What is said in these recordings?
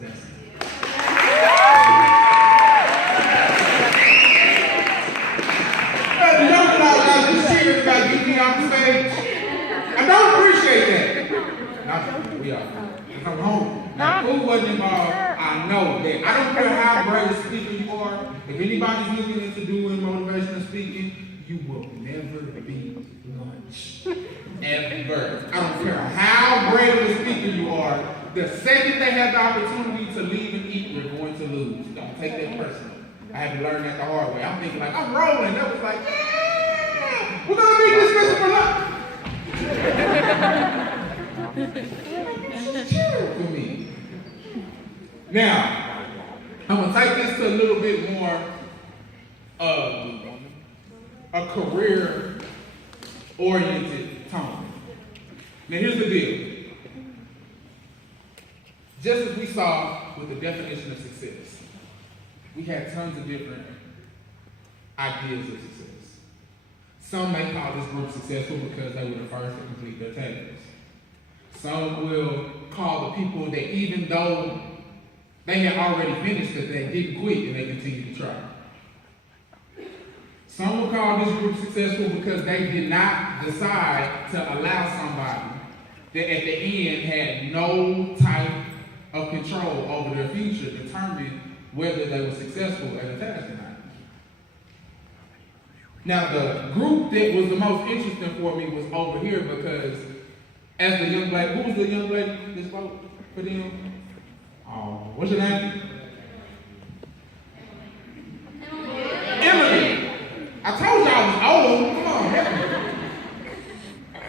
That's it. The young guys just cheering about getting me off the stage. I don't appreciate that. Not we are. I'm home. Now, food wasn't involved. I know that. I don't care how great a speaker you are. If anybody's looking into doing motivational speaking, you will never be lunch. Ever. I don't care how great of a speaker you are. The second they have the opportunity to leave and eat, you're going to lose. Don't take that personal. I had to learn that the hard way. I'm thinking like, I'm rolling. That was like, yeah, we're going to be dismissed for lunch. For me. Now, I'm going to take this to a little bit more a career-oriented tone. Now, here's the deal. Just as we saw with the definition of success, we had tons of different ideas of success. Some may call this group successful because they were the first to complete their tasks. Some will call the people that even though they had already finished that they didn't quit and they continued to try. Some will call this group successful because they did not decide to allow somebody that at the end had no type of control over their future determine whether they were successful at a task or not. Now, the group that was the most interesting for me was over here because as the young lady, who was the young lady that spoke for them? What's your name? Emily. I told you I was old. Come on, help me.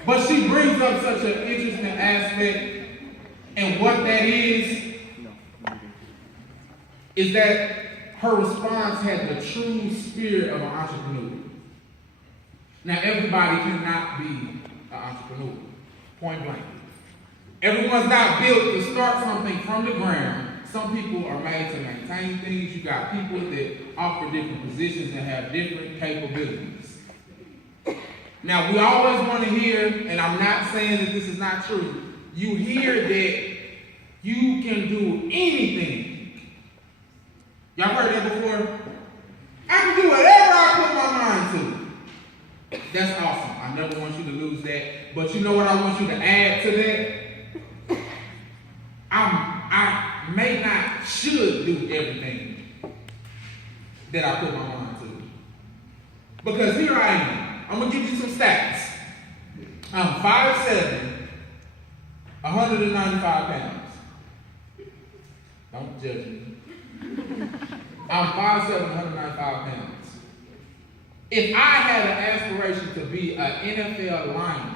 But she brings up such an interesting aspect, and what that is that her response had the true spirit of an entrepreneur. Now, everybody cannot be an entrepreneur, point blank. Everyone's not built to start something from the ground. Some people are made to maintain things. You got people that offer different positions and have different capabilities. Now, we always want to hear, and I'm not saying that this is not true, you hear that you can do anything. Y'all heard that before? I can do whatever I put my mind to. That's awesome. I never want you to lose that. But you know what I want you to add to that? I may not should do everything that I put my mind to. Because here I am. I'm going to give you some stats. I'm 5'7", 195 pounds. Don't judge me. I'm 5'7", 195 pounds. If I had an aspiration to be an NFL lineman,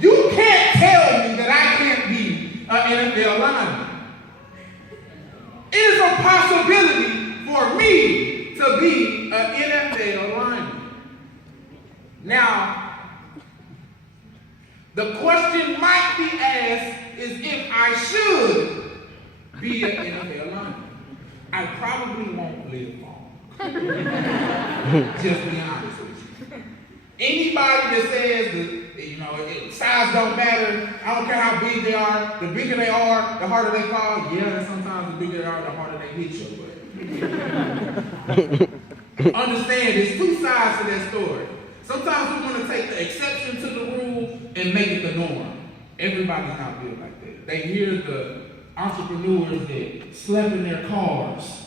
you can't tell me that I can't be an NFL lineman. It is a possibility for me to be an NFL lineman. Now, the question might be asked is if I should be an NFL lineman. I probably won't live long. Just be honest with you. Anybody that says that, size don't matter, I don't care how big they are, the bigger they are, the harder they fall. Yeah, sometimes the bigger they are, the harder they hit you. But understand, there's two sides to that story. Sometimes we want to take the exception to the rule and make it the norm. Everybody's not built like that. They hear the entrepreneurs that slept in their cars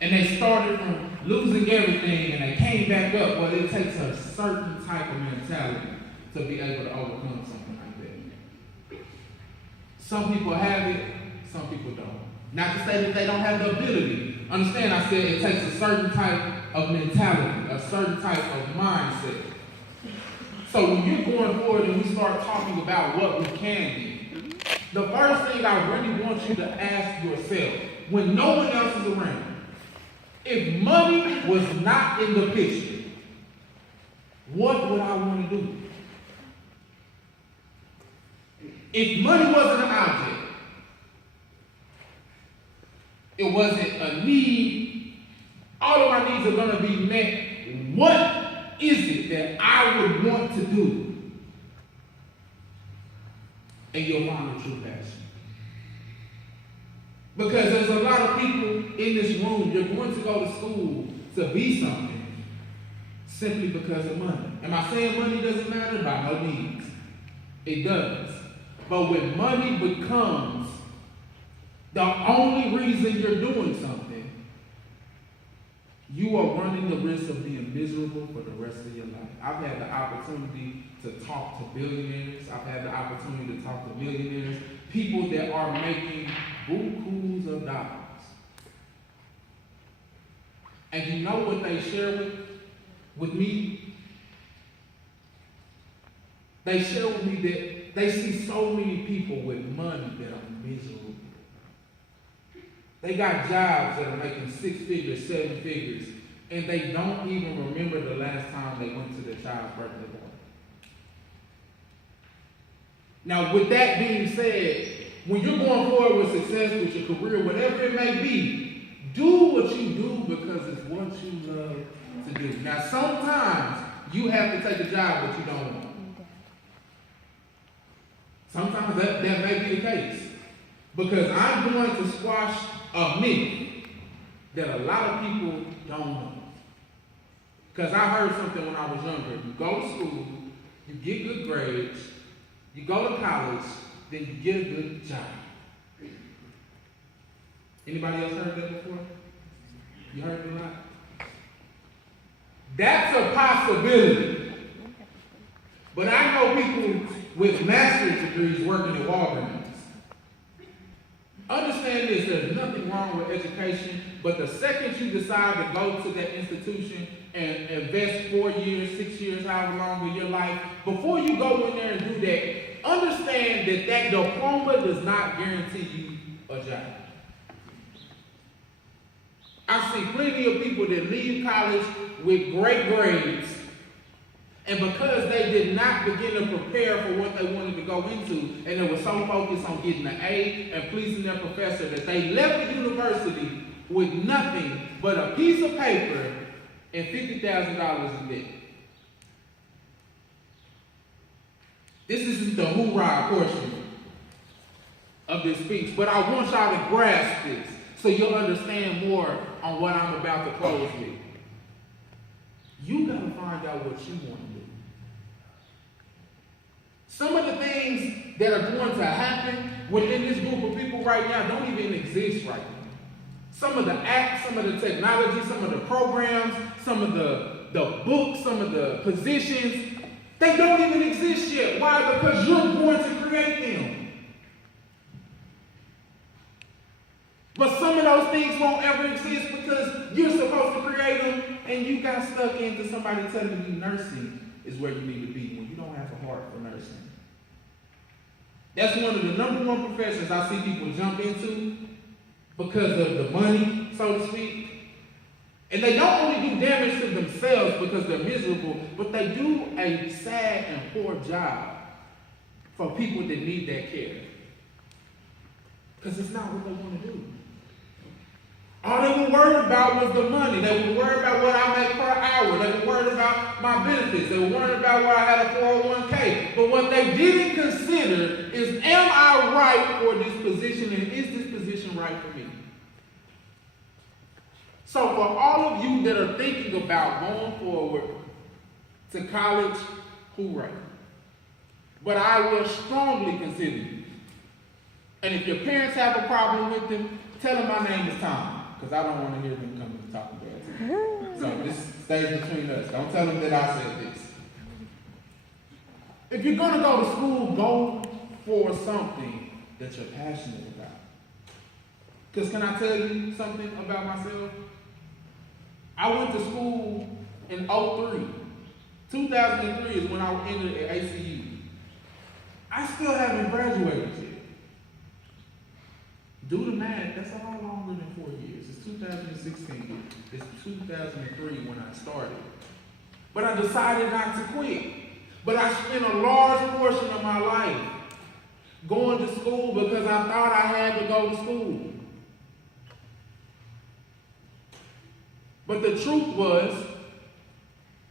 and they started from losing everything and they came back up. Well, it takes a certain type of mentality to be able to overcome something like that. Some people have it, some people don't. Not to say that they don't have the ability. Understand, I said it takes a certain type of mentality, a certain type of mindset. So when you're going forward and we start talking about what we can be, the first thing I really want you to ask yourself, when no one else is around, if money was not in the picture, what would I want to do? If money wasn't an object, it wasn't a need, all of my needs are going to be met, what is it that I would want to do and you'll find the true passion. Because there's a lot of people in this room, you're going to go to school to be something simply because of money. Am I saying money doesn't matter? By no means. It does. But when money becomes the only reason you're doing something, you are running the risk of being miserable for the rest of your life. I've had the opportunity to talk to billionaires. I've had the opportunity to talk to millionaires. People that are making bukus of dollars. And you know what they share with me? They share with me that they see so many people with money that are miserable. They got jobs that are making 6 figures, 7 figures, and they don't even remember the last time they went to their child's birthday party. Now, with that being said, when you're going forward with success, with your career, whatever it may be, do what you do because it's what you love to do. Now, sometimes you have to take a job that you don't want. Sometimes that may be the case. Because I'm going to squash a myth that a lot of people don't know. Because I heard something when I was younger. You go to school, you get good grades, you go to college, then you get a good job. Anybody else heard that before? You heard it a lot? That's a possibility. But I know people with master's degrees working at Walgreens. Understand this, there's nothing wrong with education, but the second you decide to go to that institution and invest 4 years, 6 years, however long of your life, before you go in there and do that, understand that that diploma does not guarantee you a job. I see plenty of people that leave college with great grades, and because they did not begin to prepare for what they wanted to go into, and they were so focused on getting an A and pleasing their professor that they left the university with nothing but a piece of paper and $50,000 in debt. This isn't the hoorah portion of this speech, but I want y'all to grasp this so you'll understand more on what I'm about to close with. You gotta find out what you want to do. Some of the things that are going to happen within this group of people right now don't even exist right now. Some of the apps, some of the technology, some of the programs, some of the books, some of the positions, they don't even exist yet. Why? Because you're going to create them. But some of those things won't ever exist because you're supposed to create them and you got stuck into somebody telling you nursing is where you need to be when you don't have a heart for nursing. That's one of the number one professions I see people jump into because of the money, so to speak. And they don't only do damage to themselves because they're miserable, but they do a sad and poor job for people that need that care. Because it's not what they want to do. All they were worried about was the money. They were worried about what I make per hour. They were worried about my benefits. They were worried about where I had a 401k. But what they didn't consider is, am I right for this position, and is this position right for me? So for all of you that are thinking about going forward to college, hoorah. But I will strongly consider you. And if your parents have a problem with them, tell them my name is Tom. Because I don't want to hear them come and talk about it. So this stays between us. Don't tell them that I said this. If you're going to go to school, go for something that you're passionate about. Because can I tell you something about myself? I went to school in 2003. 2003 is when I entered at ACU. I still haven't graduated yet. Do the math, that's a lot longer than 4 years. It's 2016. It's 2003 when I started. But I decided not to quit. But I spent a large portion of my life going to school because I thought I had to go to school. But the truth was,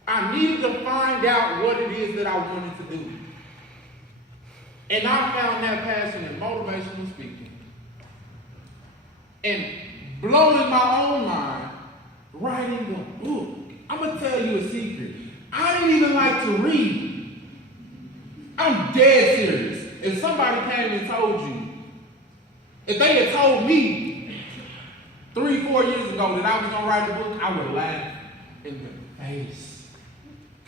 I needed to find out what it is that I wanted to do. And I found that passion in motivational speaking and blowing my own mind, writing a book. I'm going to tell you a secret. I didn't even like to read. I'm dead serious. If somebody came and told you, if they had told me 3-4 years ago that I was going to write a book, I would laugh in the face.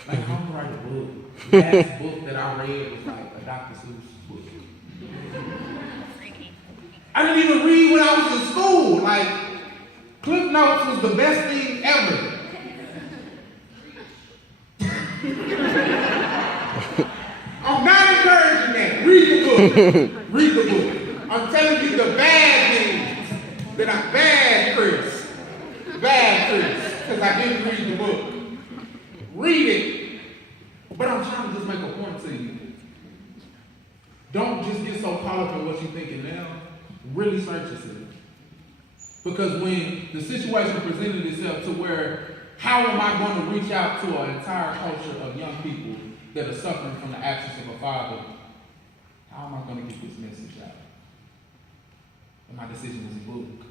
Like, I'm going to write a book. The last book that I read was like a Dr. Seuss book. I didn't even read when I was in school. Like, Cliff Notes was the best thing ever. I'm not encouraging that. Read the book. Read the book. I'm telling you the bad things that I'm bad, Chris. Bad, Chris. Because I didn't read the book. Read it. But I'm trying to just make a point to you. Don't just get so caught up in what you're thinking now. Really search yourself. Because when the situation presented itself to where, how am I going to reach out to an entire culture of young people that are suffering from the absence of a father, how am I going to get this message out? And my decision was a book.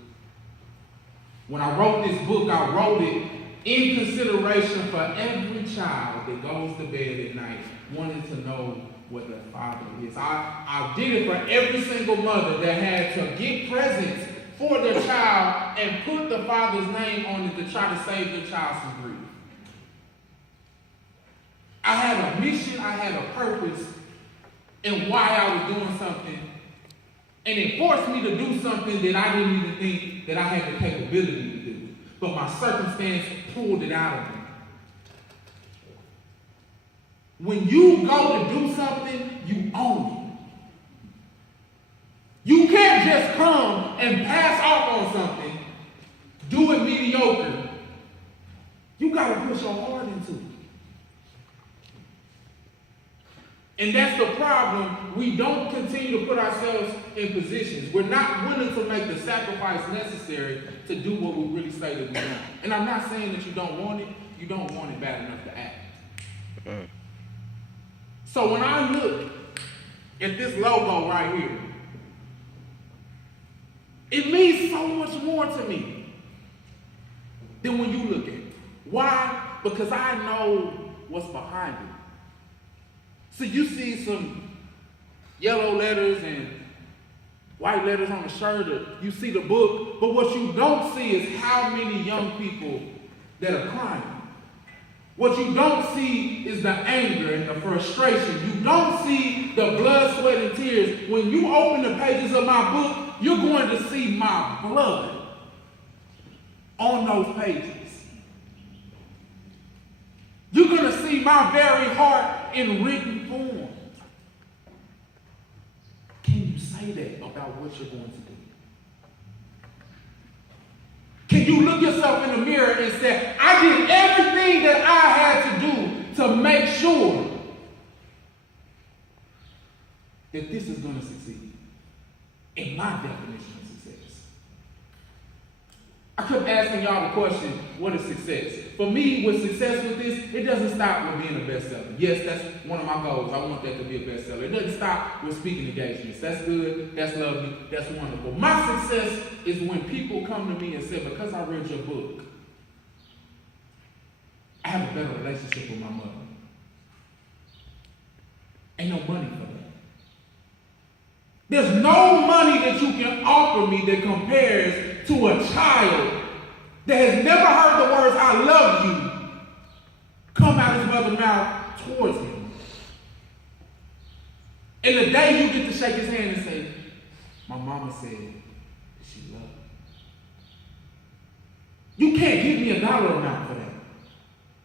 When I wrote this book, I wrote it in consideration for every child that goes to bed at night wanting to know what their father is. I did it for every single mother that had to get presents for their child and put the father's name on it to try to save their child some grief. I had a mission, I had a purpose in why I was doing something, and it forced me to do something that I didn't even think that I had the capability to do. But my circumstance pulled it out of me. When you go to do something, you own it. You can't just come and pass off on something, do it mediocre. You got to put your heart into it. And that's the problem. We don't continue to put ourselves in positions. We're not willing to make the sacrifice necessary to do what we really say that we want. And I'm not saying that you don't want it. You don't want it bad enough to act. So when I look at this logo right here, it means so much more to me than when you look at it. Why? Because I know what's behind it. So you see some yellow letters and white letters on the shirt, or you see the book, but what you don't see is how many young people that are crying. What you don't see is the anger and the frustration. You don't see the blood, sweat, and tears. When you open the pages of my book, you're going to see my blood on those pages. You're going to see my very heart in written form. Can you say that about what you're going to do? Can you look yourself in the mirror and say, I did everything that I had to do to make sure that this is going to succeed in my definition of success? I kept asking y'all the question, what is success? For me, with success with this, it doesn't stop with being a bestseller. Yes, that's one of my goals. I want that to be a bestseller. It doesn't stop with speaking engagements. That's good, that's lovely, that's wonderful. My success is when people come to me and say, because I read your book, I have a better relationship with my mother. Ain't no money for that. There's no money that you can offer me that compares to a child that has never heard the words, I love you, come out his mother's mouth towards him. And the day you get to shake his hand and say, my mama said that she loved me. You can't give me a dollar amount for that.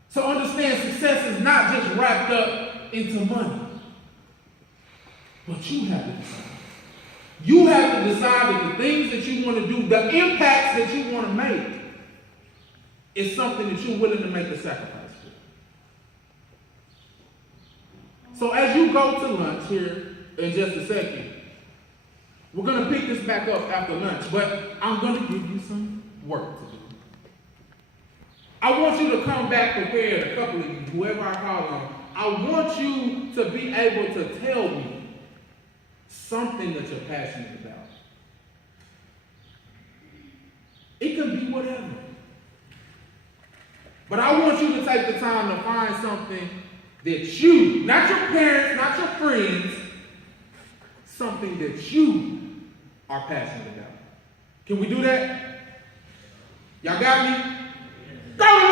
So understand, success is not just wrapped up into money. But you have to decide. You have to decide that the things that you want to do, the impacts that you want to make, is something that you're willing to make a sacrifice for. So as you go to lunch here in just a second, we're going to pick this back up after lunch, but I'm going to give you some work to do. I want you to come back prepared, a couple of you, whoever I call on. I want you to be able to tell me something that you're passionate about. It can be whatever. But I want you to take the time to find something that you, not your parents, not your friends, something that you are passionate about. Can we do that? Y'all got me? Go to